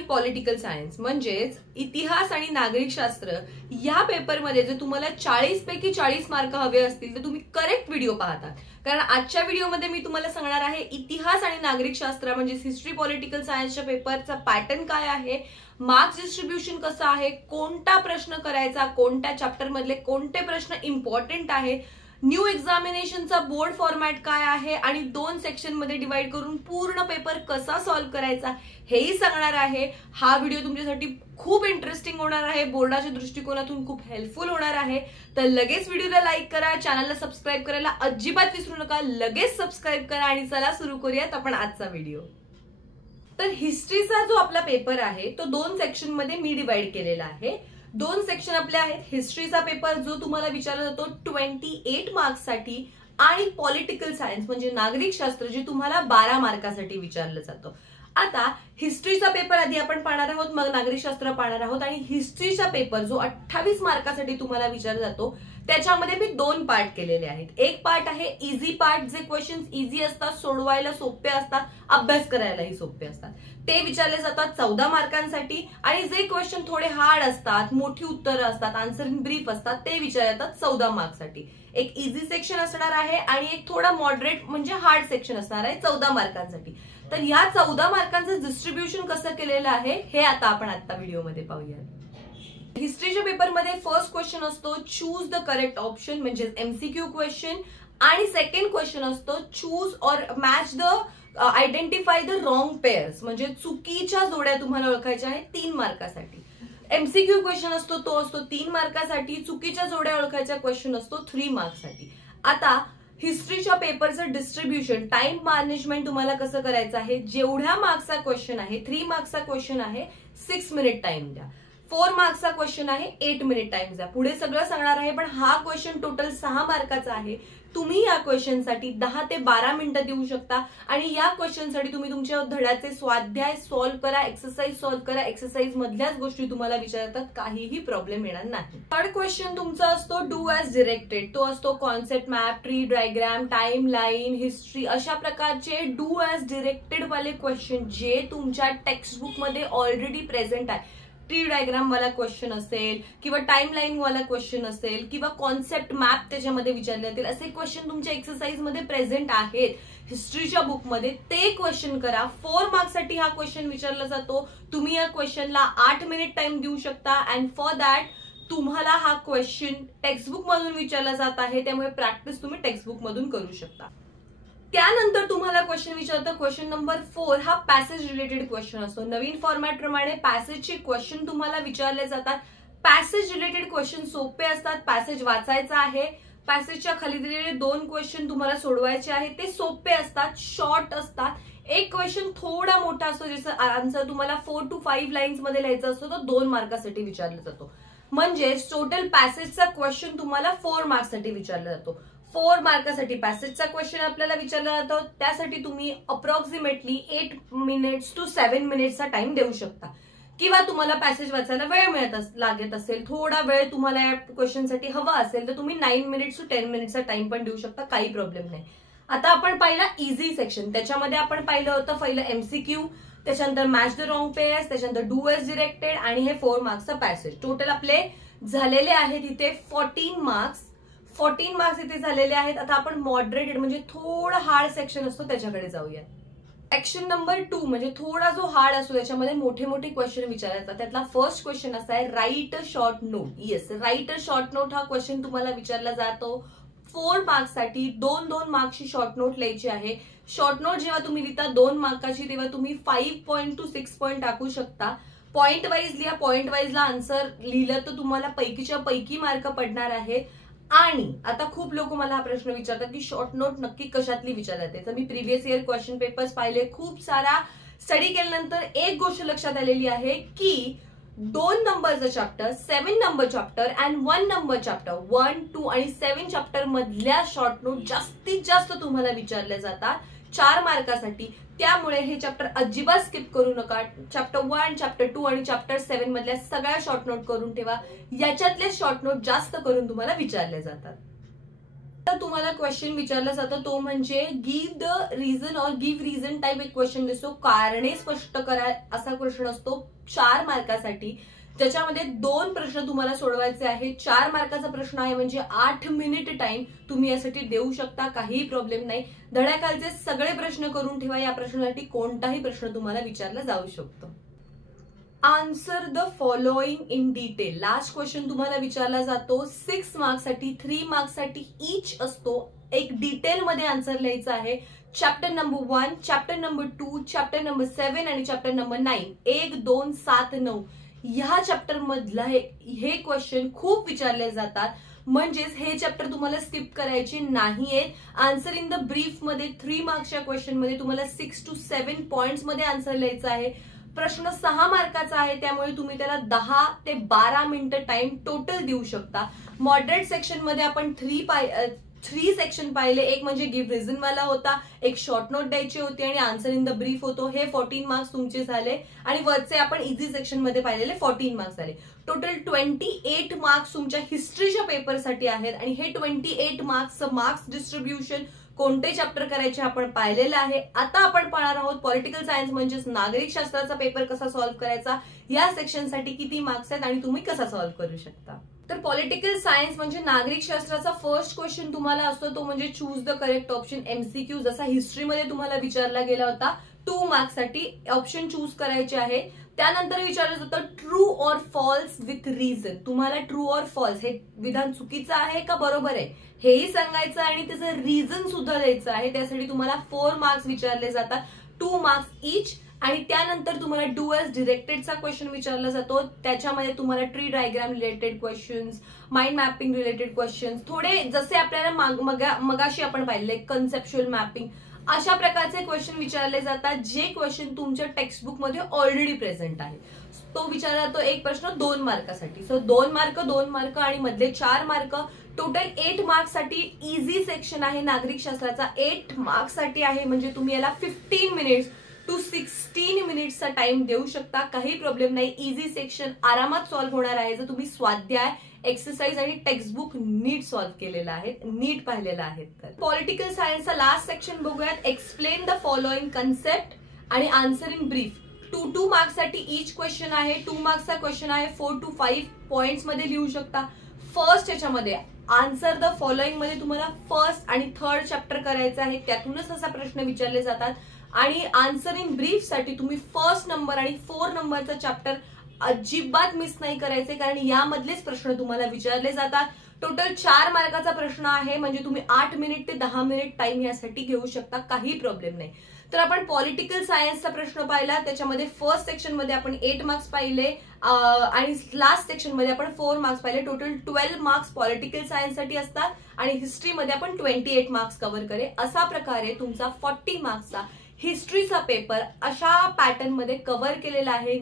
आणि political science म्हणजेच इतिहास आणि नागरिकशास्त्र या पेपरमध्ये जर तुम्हाला 40 पैकी 40 मार्क हवे असतील तर तुम्ही करेक्ट व्हिडिओ पाहता. कारण आजच्या व्हिडिओमध्ये मी तुम्हाला सांगणार आहे इतिहास आणि नागरिकशास्त्र म्हणजे हिस्ट्री पॉलिटिकल सायन्सच्या पेपरचा पॅटर्न काय आहे, मार्क्स डिस्ट्रीब्युशन कसं आहे, कोणता प्रश्न करायचा, कोणत्या चॅप्टर मधले कोणते प्रश्न इम्पॉर्टंट आहे, न्यू एक्झामिनेशनचा बोर्ड फॉर्मॅट काय आहे आणि 2 सेक्शन मध्ये डिवाइड करून पूर्ण पेपर कसा सॉल्व्ह करायचा हेही सांगणार आहे. हा व्हिडिओ तुमच्यासाठी खूप इंटरेस्टिंग होणार आहे, बोर्डाच्या दृष्टिकोनातून खूप हेल्पफुल होणार आहे. तर लगेच व्हिडिओला लाईक करा, चॅनलला सबस्क्राईब करायला अजिबात विसरू नका. लगेच सबस्क्राईब करा आणि चला सुरू करूयात आपण आजचा व्हिडिओ. तर हिस्ट्रीचा जो आपला पेपर आहे तो 2 सेक्शन मध्ये मी डिवाइड केलेला आहे. 2 सेक्शन आपले आहेत. हिस्ट्रीचा पेपर जो तुम्हाला विचारला जातो 28 मार्क्स साठी आणि पॉलिटिकल सायन्स म्हणजे नागरिकशास्त्र जे तुम्हाला 12 मार्कासाठी विचारलं जातं. आता हिस्ट्रीचा पेपर आधी आपण पाहणार आहोत, मग नागरिकशास्त्र पाहणार आहोत. आणि हिस्ट्रीचा पेपर जो 28 मार्कासाठी तुम्हाला विचारला जातो त्याच्यामध्ये मी 2 पार्ट केलेले आहेत. एक पार्ट आहे इझी पार्ट, जे क्वेश्चन्स इझी असतात, सोडवायला सोपे असतात, अभ्यास करायलाही सोपे असतात, ते विचारले जातात 14 मार्कांसाठी. आणि जे क्वेश्चन थोडे हार्ड असतात, मोठी उत्तरं असतात, आन्सर इन ब्रीफ असतात, ते विचारले जातात 14 मार्क्ससाठी. एक इझी सेक्शन असणार आहे आणि एक थोडा मॉडरेट म्हणजे हार्ड सेक्शन असणार आहे 14 मार्कांसाठी. तर या 14 मार्कांचं डिस्ट्रीब्युशन कसं केलेलं आहे हे आता आपण आजच्या व्हिडिओमध्ये पाहूया. हिस्ट्रीच्या पेपरमध्ये फर्स्ट क्वेश्चन असतो चूज द करेक्ट ऑप्शन म्हणजे एमसीक्यू क्वेश्चन. आणि सेकंड क्वेश्चन असतो चूज और match the identify the wrong pairs म्हणजे चुकीच्या जोड्या तुम्हाला ओळखायच्या आहेत 3 मार्कासाठी. एमसीक्यू क्वेश्चन असतो तो असतो 3 मार्कासाठी, चुकीच्या जोड्या ओळखायचा क्वेश्चन असतो 3 मार्क्ससाठी. आता हिस्ट्रीच्या पेपरचं डिस्ट्रीब्युशन टाइम मॅनेजमेंट तुम्हाला कसं करायचं आहे, जेवढ्या मार्क्सचा क्वेश्चन आहे 3 मार्क्सचा क्वेश्चन आहे 6 मिनिट टाइम द्या, 4 मार्क्सचा क्वेश्चन आहे 8 मिनिट टाइम द्या. पुढे सगळं सांगणार आहे पण हा क्वेश्चन टोटल 6 मार्काचा आहे. तुम्ही या क्वेश्चनसाठी 10 ते 12 मिनिटं देऊ शकता आणि या क्वेश्चनसाठी तुम्ही तुमच्या धड्याचे स्वाध्याय सॉल्व्ह करा, एक्सरसाइज सॉल्व्ह करा, एक्सरसाइज मधल्याच गोष्टी तुम्हाला विचारतात, काहीही प्रॉब्लेम येणार नाही. थर्ड क्वेश्चन तुमचा असतो डू ॲज डिरेक्टेड. तो असतो concept map, tree diagram, time line, history अशा प्रकारचे डू ॲज डिरेक्टेड वाले क्वेश्चन जे तुमच्या टेक्स्टबुक मध्ये ऑलरेडी प्रेझेंट आहे. ट्री डायग्राम वाला क्वेश्चन असेल किंवा टाइम लाईन वाला क्वेश्चन असेल किंवा कॉन्सेप्ट मॅप त्याच्यामध्ये विचारले जातील असे क्वेश्चन तुमच्या एक्सरसाइज मध्ये प्रेझेंट आहेत हिस्ट्रीच्या बुकमध्ये, ते क्वेश्चन करा. 4 मार्क्ससाठी हा क्वेश्चन विचारला जातो. तुम्ही या क्वेश्चनला 8 मिनिट टाइम देऊ शकता अँड फॉर दॅट तुम्हाला हा क्वेश्चन टेक्स्टबुक मधून विचारला जात आहे, त्यामुळे प्रॅक्टिस तुम्ही टेक्स्टबुक मधून करू शकता. त्यानंतर तुम्हाला क्वेश्चन विचारतं क्वेश्चन नंबर 4 हा पॅसेज रिलेटेड क्वेश्चन असतो. नवीन फॉर्मॅट प्रमाणे पॅसेजचे क्वेश्चन तुम्हाला विचारले जातात. पॅसेज रिलेटेड क्वेश्चन सोपे असतात, पॅसेज वाचायचा आहे, पॅसेजच्या खाली दिलेले 2 क्वेश्चन तुम्हाला सोडवायचे आहेत, ते सोपे असतात, शॉर्ट असतात. एक क्वेश्चन थोडा मोठा असतो ज्याचा आन्सर तुम्हाला 4 to 5 लाईन्स मध्ये लिहायचा असतो, तो 2 मार्कासाठी विचारला जातो. म्हणजे टोटल पॅसेजचा क्वेश्चन तुम्हाला 4 मार्क्ससाठी विचारला जातो. 4 मार्कासाठी पॅसेजचा क्वेश्चन आपल्याला विचारला जातो, त्यासाठी तुम्ही अप्रॉक्सिमेटली 8 मिनिट्स to 7 मिनिट्सचा टाइम देऊ शकता. किंवा तुम्हाला पॅसेज वाचायला वेळ लागत असेल, थोडा वेळ तुम्हाला या क्वेश्चनसाठी हवा असेल तर तुम्ही 9 मिनिट्स to 10 मिनिट्सचा टाइम पण देऊ शकता, काही प्रॉब्लेम नाही. आता आपण पाहिला इझी सेक्शन, त्याच्यामध्ये आपण पाहिलं होतं पहिलं एमसीक्यू, त्याच्यानंतर मॅच द रॉंग पेअर्स, त्याच्यानंतर डू ॲज डिरेक्टेड आणि हे 4 मार्क्सचा पॅसेज. टोटल आपले झालेले आहेत इथे 14 मार्क्स इथे झालेले आहेत. आता आपण मॉडरेटेड म्हणजे थोडा हार्ड सेक्शन असतो त्याच्याकडे जाऊया. सेक्शन नंबर 2 म्हणजे थोडा जो हार्ड असतो त्याच्यामध्ये मोठे मोठे क्वेश्चन विचारले जातात. त्यातला फर्स्ट क्वेश्चन असा आहे right a short note. Yes, right a short note हा क्वेश्चन तुम्हाला विचारला जातो 4 मार्क्ससाठी. 2 मार्क्सची शॉर्ट नोट लिहायची आहे. शॉर्ट नोट जेव्हा तुम्ही लिहिता 2 मार्काची तेव्हा तुम्ही 5 पॉईंट to 6 पॉईंट टाकू शकता. पॉईंट वाईज लिहा, पॉईंट वाईजला आन्सर लिहिलं तर तुम्हाला पैकीच्या पैकी मार्क पडणार आहेत. आणि आता खूप लोक मला हा प्रश्न विचारतात की शॉर्ट नोट नक्की कशातली विचारली जाते. तर मी प्रिव्हियस इयर क्वेश्चन पेपर्स पाहिले, खूप सारा स्टडी केल्यानंतर एक गोष्ट लक्षात आलेली आहे की 2 नंबरचं chapter, 7 number chapter and 1 number chapter, 1, 2 आणि 7 चॅप्टर मधल्या शॉर्ट नोट जास्तीत जास्त तुम्हाला विचारल्या जातात 4 मार्कासाठी. त्यामुळे हे चॅप्टर अजिबात स्किप करू नका. चॅप्टर 1, चॅप्टर 2 आणि चॅप्टर 7 मधल्या सगळ्या शॉर्ट नोट करून ठेवा. याच्यातले शॉर्ट नोट जास्त करून तुम्हाला विचारले जातात. आता तुम्हाला क्वेश्चन विचारला जातो तो म्हणजे गिव्ह द रिझन और गिव्ह रिझन टाइप एक क्वेश्चन दिसतो. कारणे स्पष्ट करा असा क्वेश्चन असतो 4 मार्कासाठी, ज्याच्यामध्ये 2 प्रश्न तुम्हाला सोडवायचे आहे. 4 मार्काचा प्रश्न आहे म्हणजे 8 मिनिट टाइम तुम्ही यासाठी देऊ शकता, काहीही प्रॉब्लेम नाही. धड्याखालचे सगळे प्रश्न करून ठेवा, या प्रश्नासाठी कोणताही प्रश्न तुम्हाला विचारला जाऊ शकतो. Answer the following in detail. Last question तुम्हाला विचारला जातो 6 मार्क्ससाठी, 3 मार्क्ससाठी ईच असतो. एक डिटेलमध्ये आन्सर लिहायचा आहे. Chapter number 1, chapter number 2, chapter number 7 आणि चॅप्टर नंबर 9. 1, 2, 7, 9 ह्या चॅप्टर मधला हे क्वेश्चन खूप विचारले जातात. म्हणजेच हे चॅप्टर तुम्हाला स्किप करायचे नाहीये. आन्सर इन द ब्रीफ मध्ये 3 मार्क्सच्या क्वेश्चन मध्ये तुम्हाला 6 to 7 पॉइंट्स मध्ये आन्सर लिहायचा आहे. प्रश्न 6 मार्काचा आहे, त्यामुळे तुम्ही त्याला 10 ते 12 मिनिटं टाइम टोटल देऊ शकता. मॉडरेट सेक्शन मध्ये आपण 3 सेक्शन पाहिले. एक म्हणजे गिव्ह रिझन वाला होता, एक शॉर्ट नोट द्यायची होती आणि आन्सर इन द ब्रीफ होतो. हे 14 मार्क्स तुमचे झाले आणि वरचे आपण इझी सेक्शन मध्ये पाहिलेले 14 मार्क्स झाले. टोटल 28 मार्क्स तुमच्या हिस्ट्रीच्या पेपरसाठी आहेत आणि हे 28 मार्क्सचं मार्क्स डिस्ट्रीब्युशन कोणते चॅप्टर करायचे आपण पाहिलेलं आहे. आता आपण पाहणार आहोत पॉलिटिकल सायन्स म्हणजेच नागरिक शास्त्राचा पेपर कसा सॉल्व्ह करायचा, या सेक्शनसाठी किती मार्क्स आहेत आणि तुम्ही कसा सॉल्व्ह करू शकता. तर पॉलिटिकल सायन्स म्हणजे नागरिक शास्त्राचा फर्स्ट क्वेश्चन तुम्हाला असतो तो म्हणजे choose the correct option. MCQ जसा हिस्ट्रीमध्ये तुम्हाला विचारला गेला होता 2 मार्क्ससाठी ऑप्शन चूज करायचे आहे. त्यानंतर विचारलं जातं true or false with reason. तुम्हाला ट्रू ऑर फॉल्स हे विधान चुकीचं आहे का बरोबर आहे हेही सांगायचं आणि त्याचं रिझन सुद्धा द्यायचं आहे. त्यासाठी तुम्हाला 4 मार्क्स विचारले जातात, 2 मार्क्स ईच. आणि त्यानंतर तुम्हाला डू एज डिरेक्टेडचा क्वेश्चन विचारला जातो. त्याच्यामध्ये तुम्हाला tree diagram related questions, mind mapping related questions, थोडे जसे आपल्याला मगाशी आपण पाहिले कन्सेप्च्युअल मॅपिंग, अशा प्रकारचे क्वेश्चन विचारले जातात जे क्वेश्चन तुमच्या टेक्स्टबुक मध्ये ऑलरेडी प्रेझेंट आहे. तो विचारला जातो एक प्रश्न 2 मार्कासाठी. सो 2 मार्क आणि मधले 4 मार्क. टोटल 8 मार्क्ससाठी इझी सेक्शन आहे नागरिक शास्त्राचा. 8 मार्क्ससाठी आहे म्हणजे तुम्ही याला 15 मिनिट्स टू 16 मिनिट्सचा टाइम देऊ शकता, काही प्रॉब्लेम नाही. इझी सेक्शन आरामात सॉल्व्ह होणार आहे जर तुम्ही स्वाध्याय, एक्सरसाइज आणि टेक्स्टबुक नीट सॉल्व्ह केलेला आहे, नीट पाहिलेला आहे. तर पॉलिटिकल सायन्सचा लास्ट सेक्शन बघूयात. एक्सप्लेन द फॉलोइंग कन्सेप्ट आणि आन्सर इन ब्रीफ. 2 मार्क्ससाठी ईच क्वेश्चन आहे. 2 मार्क्सचा क्वेश्चन आहे. 4 to 5 पॉइंट्स मध्ये लिहू शकता. फर्स्ट याच्यामध्ये आन्सर द फॉलोइंग मध्ये तुम्हाला फर्स्ट आणि थर्ड चॅप्टर करायचं आहे, त्यातूनच असा प्रश्न विचारले जातात. आणि आन्सर इन ब्रीफ साठी तुम्ही फर्स्ट नंबर आणि 4 नंबरचा चॅप्टर अजिबात मिस नाही करायचे, कारण यामधलेच प्रश्न तुम्हाला विचारले जातात. टोटल 4 मार्काचा प्रश्न आहे म्हणजे तुम्ही 8 मिनिट ते 10 मिनिट टाइम यासाठी घेऊ शकता, काही प्रॉब्लेम नाही. तर आपण पॉलिटिकल सायन्सचा प्रश्न पाहिला, त्याच्यामध्ये फर्स्ट सेक्शन मध्ये आपण 8 मार्क्स पाहिले आणि लास्ट सेक्शन मध्ये आपण 4 मार्क्स पाहिले. टोटल 12 मार्क्स पॉलिटिकल सायन्स साठी असतात आणि हिस्ट्रीमध्ये आपण 28 मार्क्स कव्हर करे. असा प्रकारे तुमचा 40 मार्क्सचा हिस्ट्रीचा पेपर अशा पॅटर्न मध्ये कव्हर केलेला आहे.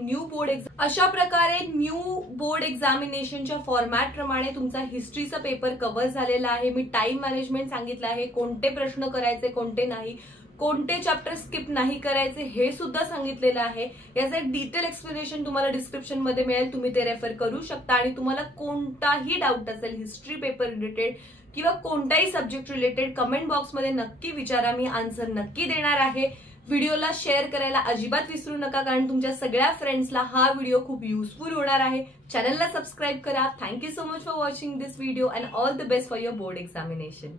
अशा प्रकारे न्यू बोर्ड एक्झामिनेशनच्या फॉर्मॅट प्रमाणे तुमचा हिस्ट्रीचा पेपर कव्हर झालेला आहे. मी टाइम मॅनेजमेंट सांगितलं आहे, कोणते प्रश्न करायचे कोणते नाही, कोणते चॅप्टर स्किप नाही करायचे हे सुद्धा सांगितलेलं आहे. याचं एक डिटेल एक्सप्लेनेशन तुम्हाला डिस्क्रिप्शन मध्ये मिळेल, तुम्ही ते रेफर करू शकता. आणि तुम्हाला कोणताही डाऊट असेल हिस्ट्री पेपर रिलेटेड किंवा कोणत्याही सब्जेक्ट रिलेटेड कमेंट बॉक्समध्ये नक्की विचारा, मी आन्सर नक्की देणार आहे. व्हिडिओला शेअर करायला अजिबात विसरू नका, कारण तुमच्या सगळ्या फ्रेंड्सला हा व्हिडिओ खूप युजफुल होणार आहे. चॅनलला सबस्क्राईब करा. Thank you so much for watching this video and all the best for your board examination.